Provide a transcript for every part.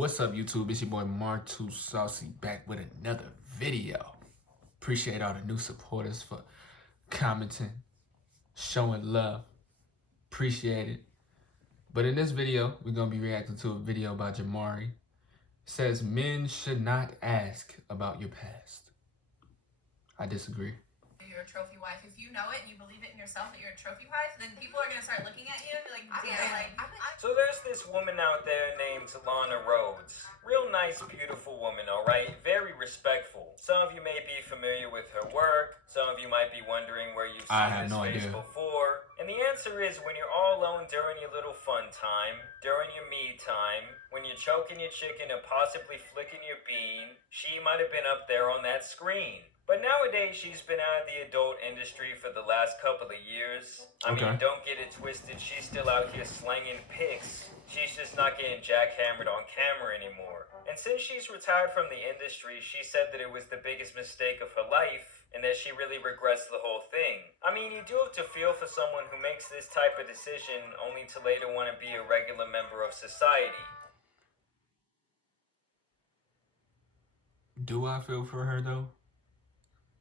What's up, YouTube? It's your boy Mar2 Saucy back with another video. Appreciate all the new supporters for commenting, showing love. Appreciate it. But in this video, we're gonna be reacting to a video by Jamari. It says men should not ask about your past. I disagree. You're a trophy wife. If you know it and you believe it in yourself that you're a trophy wife, then people are gonna start looking at you and be like, damn. So there's this woman out there named Lana. Real nice, beautiful woman, alright? Very respectful. Some of you may be familiar with her work. Some of you might be wondering where you've seen this face before. And the answer is when you're all alone during your little fun time, during your me time, when you're choking your chicken or possibly flicking your bean, she might have been up there on that screen. But nowadays, she's been out of the adult industry for the last couple of years. I mean, don't get it twisted. She's still out here slanging pics. She's just not getting jackhammered on camera anymore. And since she's retired from the industry, she said that it was the biggest mistake of her life and that she really regrets the whole thing. I mean, you do have to feel for someone who makes this type of decision only to later want to be a regular member of society. Do I feel for her though?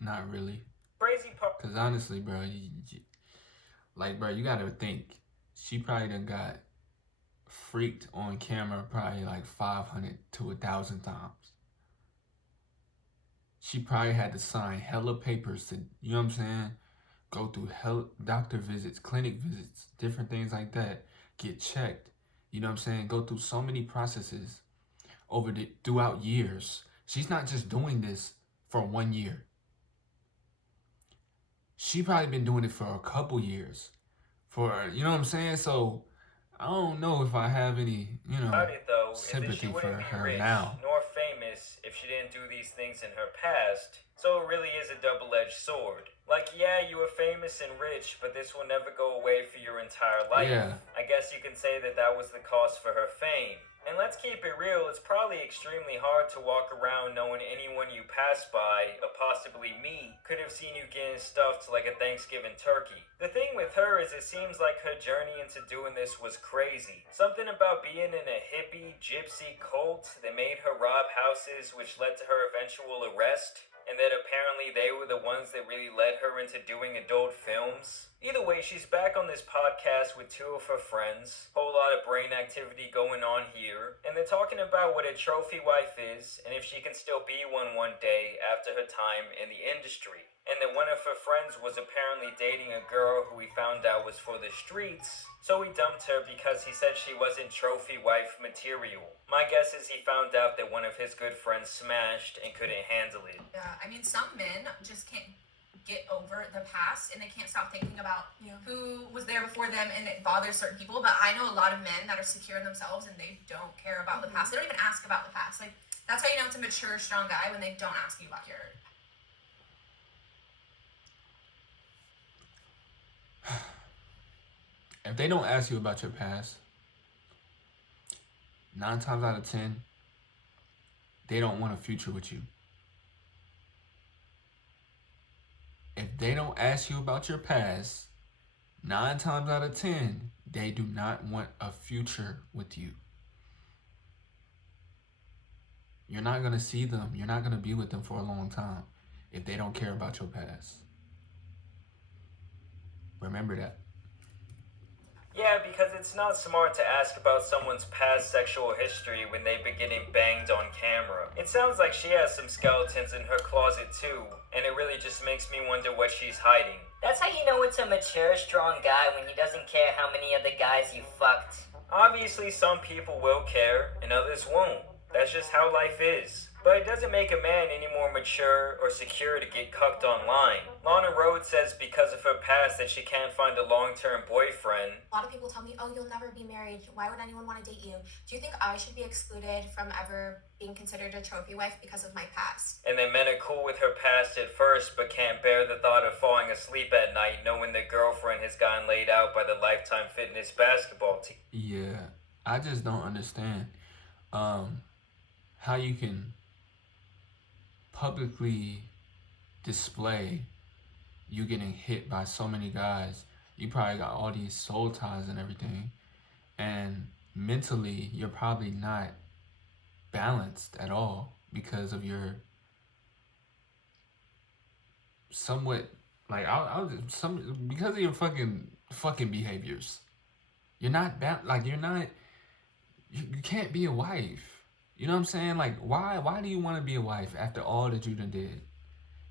Not really. Crazy part. Cause honestly, bro, you gotta think. She probably done got freaked on camera probably like 500 to 1,000 times. She probably had to sign hella papers to, you know what I'm saying? Go through doctor visits, clinic visits, different things like that. Get checked. You know what I'm saying? Go through so many processes throughout years. She's not just doing this for 1 year. She probably been doing it for a couple years. You know what I'm saying? So I don't know if I have any, sympathy for her now. Nor famous if she didn't do these things in her past. So it really is a double-edged sword. Like, yeah, you were famous and rich, but this will never go away for your entire life. Yeah. I guess you can say that was the cost for her fame. And let's keep it real, it's probably extremely hard to walk around knowing anyone you pass by, or possibly me, could have seen you getting stuffed like a Thanksgiving turkey. The thing with her is it seems like her journey into doing this was crazy. Something about being in a hippie, gypsy cult that made her rob houses, which led to her eventual arrest. And that apparently they were the ones that really led her into doing adult films. Either way, she's back on this podcast with two of her friends. Whole lot of brain activity going on here. And they're talking about what a trophy wife is and if she can still be one day after her time in the industry. And that one of her friends was apparently dating a girl who we found out was for the streets. So he dumped her because he said she wasn't trophy wife material. My guess is he found out that one of his good friends smashed and couldn't handle it. Yeah, I mean, some men just can't get over the past and they can't stop thinking about who was there before them, and it bothers certain people. But I know a lot of men that are secure in themselves and they don't care about the past. They don't even ask about the past. Like, that's how you know it's a mature, strong guy, when they don't ask you about your... If they don't ask you about your past, 9 times out of 10, they don't want a future with you. If they don't ask you about your past, 9 times out of 10, they do not want a future with you. You're not going to see them. You're not going to be with them for a long time if they don't care about your past. Remember that. Yeah, because it's not smart to ask about someone's past sexual history when they've been getting banged on camera. It sounds like she has some skeletons in her closet too, and it really just makes me wonder what she's hiding. That's how you know it's a mature, strong guy, when he doesn't care how many of the guys you fucked. Obviously, some people will care, and others won't. That's just how life is. But it doesn't make a man any more mature or secure to get cucked online. Lana says because of her past that she can't find a long-term boyfriend. A lot of people tell me, oh, you'll never be married. Why would anyone want to date you? Do you think I should be excluded from ever being considered a trophy wife because of my past? And then men are cool with her past at first, but can't bear the thought of falling asleep at night knowing their girlfriend has gotten laid out by the Lifetime Fitness basketball team. Yeah, I just don't understand how you can publicly display you getting hit by so many guys. You probably got all these soul ties and everything, and mentally you're probably not balanced at all because of your somewhat like I'll just, some because of your fucking behaviors. You're not like you're not you can't be a wife. You know what I'm saying? Like why do you want to be a wife after all that you done did?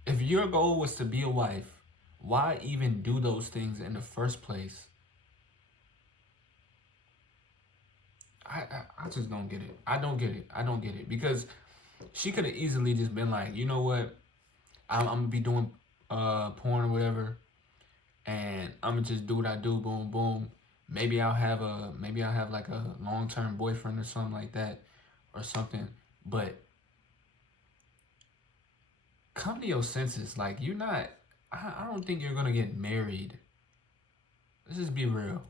If your goal was to be a wife, why even do those things in the first place? I just don't get it. I don't get it. I don't get it. Because she could have easily just been like, you know what? I'm gonna be doing porn or whatever, and I'm gonna just do what I do, boom, boom. Maybe I'll have like a long-term boyfriend or something like that, or something. But come to your senses. Like you're not. I don't think you're gonna get married. Let's just be real.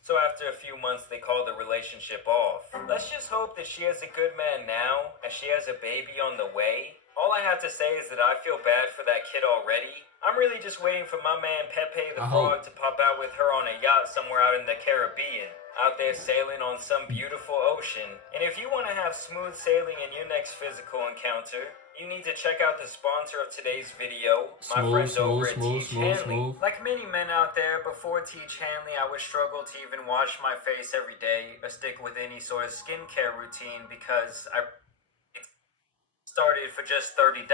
So after a few months, they call the relationship off. Let's just hope that she has a good man now, and she has a baby on the way. All I have to say is that I feel bad for that kid already. I'm really just waiting for my man Pepe the Frog to pop out with her on a yacht somewhere out in the Caribbean, out there sailing on some beautiful ocean. And if you want to have smooth sailing in your next physical encounter, you need to check out the sponsor of today's video, my friends over at Teach Hanley. Like many men out there, before Teach Hanley, I would struggle to even wash my face every day or stick with any sort of skincare routine because it started for just $30.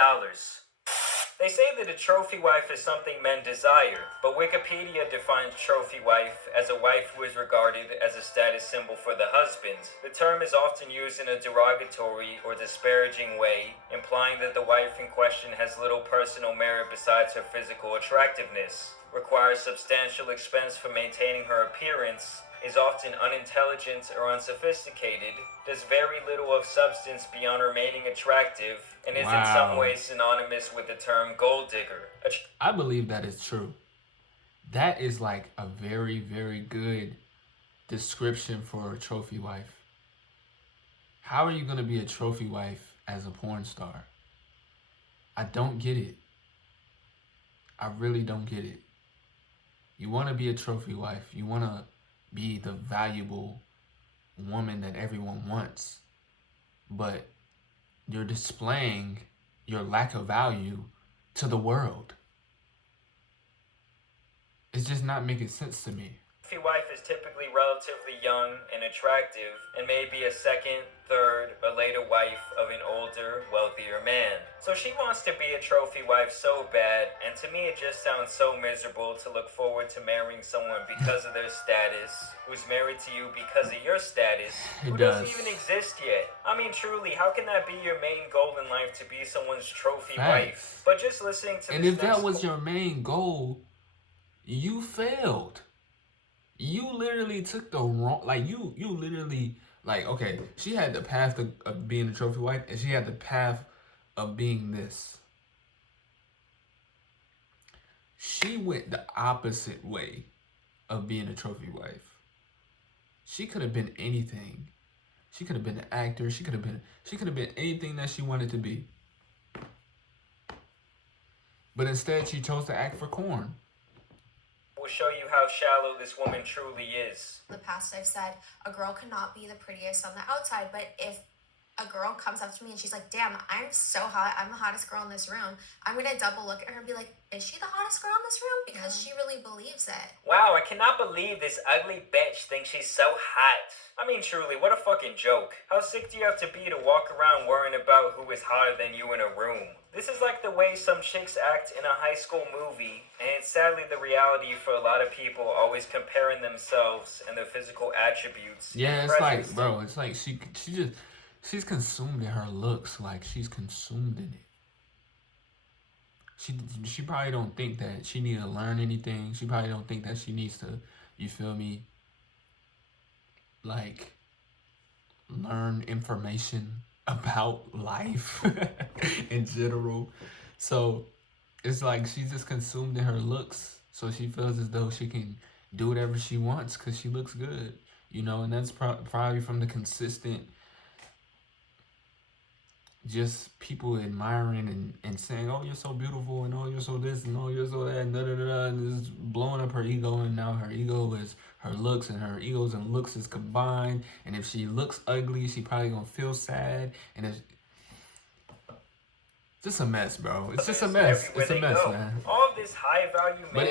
They say that a trophy wife is something men desire, but Wikipedia defines trophy wife as a wife who is regarded as a status symbol for the husband. The term is often used in a derogatory or disparaging way, implying that the wife in question has little personal merit besides her physical attractiveness, requires substantial expense for maintaining her appearance, is often unintelligent or unsophisticated, does very little of substance beyond remaining attractive, and is in some ways synonymous with the term gold digger. I believe that is true. That is like a very, very good description for a trophy wife. How are you going to be a trophy wife as a porn star? I don't get it. I really don't get it. You want to be a trophy wife. You want to be the valuable woman that everyone wants. But you're displaying your lack of value to the world. It's just not making sense to me. Trophy wife is typically relatively young and attractive and may be a second, third, or later wife of an older, wealthier man. So she wants to be a trophy wife so bad, and to me it just sounds so miserable to look forward to marrying someone because of their status, who's married to you because of your status, who doesn't even exist yet. I mean, truly, how can that be your main goal in life, to be someone's trophy wife? But just listening to and if that was your main goal, you failed. You literally took the wrong, like you literally, like, okay, she had the path of being a trophy wife, and she had the path of being this. She went the opposite way of being a trophy wife. She could have been anything. She could have been an actor. She could have been anything that she wanted to be. But instead, she chose to act for corn. Will show you how shallow this woman truly is. In the past, I've said a girl cannot be the prettiest on the outside, but if a girl comes up to me and she's like, damn, I'm so hot, I'm the hottest girl in this room, I'm gonna double look at her and be like, is she the hottest girl in this room? Because she really believes it. Wow, I cannot believe this ugly bitch thinks she's so hot. I mean, truly, what a fucking joke. How sick do you have to be to walk around worrying about who is hotter than you in a room? This is like the way some chicks act in a high school movie, and it's sadly the reality for a lot of people, always comparing themselves and their physical attributes. Yeah, it's like, bro, it's like she's consumed in her looks. Like, she's consumed in it. She probably don't think that she needs to learn anything. She probably don't think that she needs to, you feel me, like, learn information about life in general. So it's like she's just consumed in her looks. So she feels as though she can do whatever she wants because she looks good, you know, and that's probably from the consistent just people admiring and saying, oh, you're so beautiful, and oh, you're so this, and oh, you're so that, and da da da da, and just blowing up her ego, and now her ego is her looks, and her egos and looks is combined, and if she looks ugly, she probably gonna feel sad, and it's just a mess, bro. It's just a mess. It's a mess, man. All of this high value man. But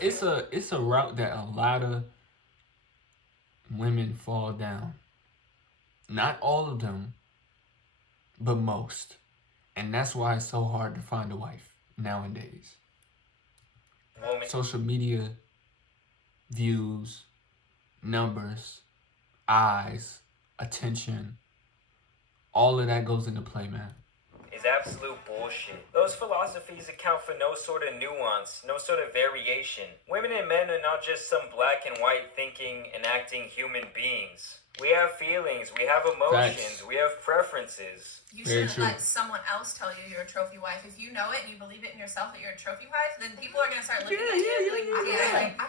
it's a route that a lot of women fall down. Not all of them, but most. And that's why it's so hard to find a wife nowadays. Social media, views, numbers, eyes, attention, all of that goes into play, man. Is absolute bullshit. Those philosophies account for no sort of nuance, no sort of variation. Women and men are not just some black and white thinking and acting human beings. We have feelings, we have emotions, Facts. we have preferences. You Very shouldn't true. let someone else tell you you're a trophy wife. If you know it and you believe it in yourself that you're a trophy wife, then people are gonna start looking at you and be like,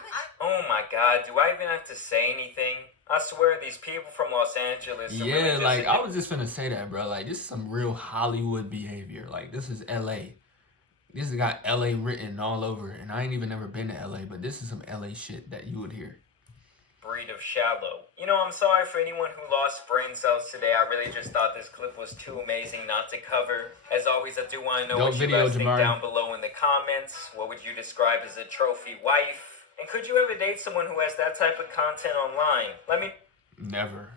Oh my god, do I even have to say anything? I swear these people from Los Angeles are really Yeah, just like I was just finna say that, bro. Like this is some real Hollywood behavior. Like this is LA. This has got LA written all over it. And I ain't even never been to LA, but this is some LA shit that you would hear. breed of shallow. You know, I'm sorry for anyone who lost brain cells today. I really just thought this clip was too amazing not to cover. As always, I do want to know Dope what you video, guys think Jamari. down below in the comments. What would you describe as a trophy wife? And could you ever date someone who has that type of content online? Let me... Never.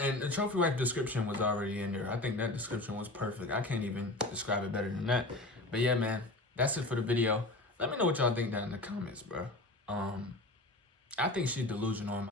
And the trophy wife description was already in there. I think that description was perfect. I can't even describe it better than that. But yeah, man, that's it for the video. Let me know what y'all think down in the comments, bro. I think she's delusional.